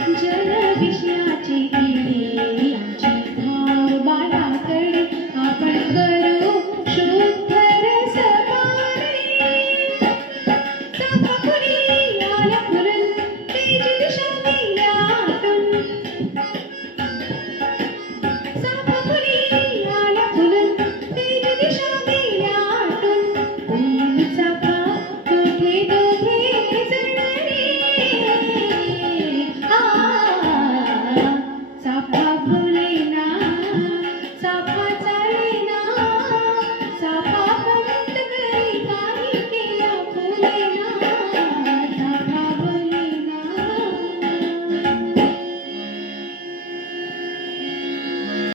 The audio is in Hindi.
जल विषयाची